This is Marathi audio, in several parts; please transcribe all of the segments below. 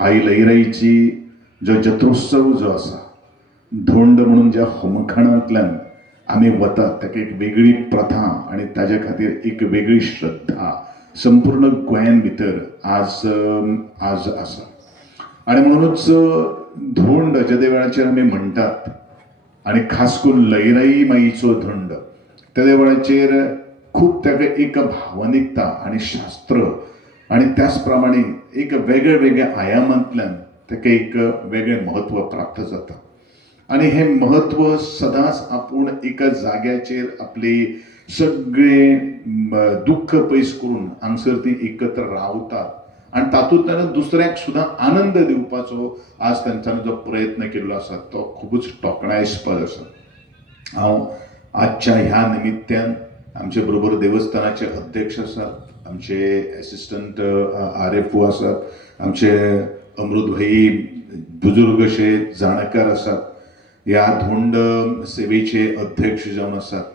आई लईराईची जो जत्रोत्सव जो असा धोंड म्हणून ज्या होमखणांतल्यान आमी वतात ताका एक वेगळी प्रथा आणि ताज्या खातीर एक वेगळी श्रद्धा संपूर्ण गोंयान भितर आज आसा. आणि म्हणूनच धोंड ज्या वेळाचेर आमी म्हणटात आणि खास करून लईराई माईचो धोंड त्या वेळाचेर खूप ताका एक भावनिकता आणि शास्त्र आणि त्याचप्रमाणे एक वेगळ्या वेगळ्या आयामांतल्यान ताका एक वेगळें महत्व प्राप्त जाता. आणि हे महत्व सदांच आपूण एका जाग्याचेर आपले सगळे दुःख पयस करून हांगसर ती एकत्र रावतात आणि तातूंतल्यान दुसऱ्याक सुद्दां आनंद दिवपाचो आज तांच्यानी जो प्रयत्न केल्लो आसा तो खूबच तोखणायस्पद आसा. हांव आजच्या ह्या निमित्यान आमचे बरोबर देवस्थानाचे अध्यक्ष आसात, आमचे एसिस्टंट RFO आसात, आमचे अमृत भाई बुजुर्ग अशे जाणकार आसात, ह्या धोंड सेवेचे अध्यक्ष जावन आसात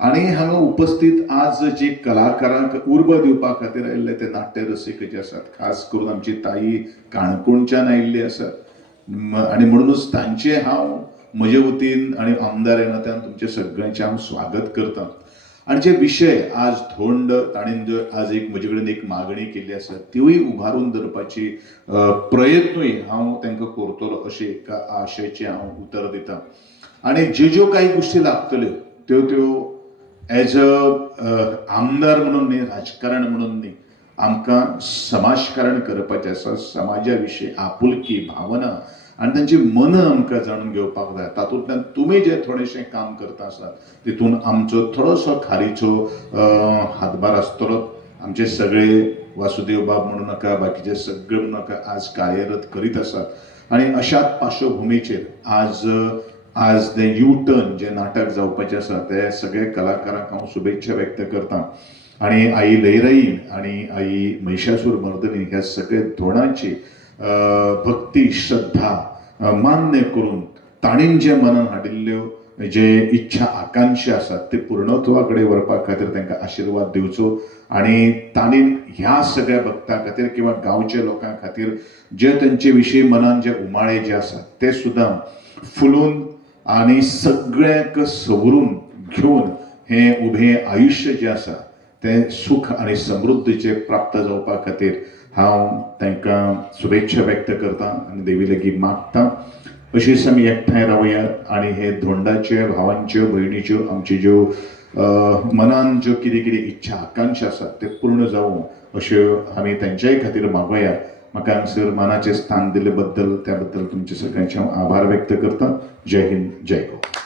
आणि हांगा उपस्थित आज जे कलाकारांक उर्ब दिवपा खातीर आयिल्ले ते नाट्य रसिक जे आसात, खास करून आमची ताई काणकोणच्यान आयिल्ली आसात आणि म्हणूनच तांचे हांव म्हजे वतीन आणि आमदार नात्यान तुमचे सगळ्यांचे हांव स्वागत करता. आणि जे विशय आज धोंड ताणीन आज एक म्हजे कडेन एक मागणी केल्ली आसा त्योय उबारून धरपाची प्रयत्नूय हांव तांकां करतलो अशें एका आशेचें हांव उतर दितां. आणि ज्यो काही गोश्टी लागतल्यो त्यो एज आमदार म्हणून न्ही, राजकारण म्हणून न्ही, आमकां समाजकारण करपाचें आसा. समाजा विशीं आपुलकी भावना आणि तांची मनं आमकां जाणून घेवपाक जाय. तातूंतल्यान तुमी जे थोडेशें काम करता आसात तितून आमचो थोडोसो खारीचो हातभार आसतलो. आमचे सगळे वासुदेव बाब म्हणू नाका, बाकीचे सगळे म्हणू नाका, आज कार्यरत करीत आसात आणि अशाच पार्श्वभुमीचेर आज ते U-Turn जे नाटक जावपाचें आसा ते सगळे कलाकारांक हांव शुभेच्छा व्यक्त करतां. आणि आई लईराई आणि आई महिषासूरमर्दिनी ह्या सगळे धोंडांची भक्ती श्रद्धा मान्य करून ताणीन जे मनान हाडिल्ल्यो जे इच्छा आकांक्षा आसात ते पूर्णत्वा कडेन व्हरपा खातीर तांकां आशिर्वाद दिवचो आणि ताणीन ह्या सगळ्या भक्तां खातीर किंवा गांवच्या लोकां खातीर जे तांचे विशीं मनान जे उमाळे जे आसात ते सुद्दां फुलून आणि सगळ्यांक सवरून घेवन हे उभें आयुश्य जे आसा ते सुख आणि समृद्धीचे प्राप्त जावपा खातीर हांव तांकां शुभेच्छा व्यक्त करतां आणि देवी लागीं मागतां अशीच आमी एकठांय रावया आणि हे धोंडाचे भावांच्यो भयणीच्यो आमच्यो ज्यो मनान ज्यो कितें कितें इच्छा आकांक्षा आसात ते पूर्ण जावं अश्यो आमी तांच्याय खातीर मागोया. म्हाका हांगसर मानाचें स्थान दिले बद्दल त्या बद्दल तुमचे सगळ्यांचे हांव आभार व्यक्त करतां. जय हिंद, जय गोवा.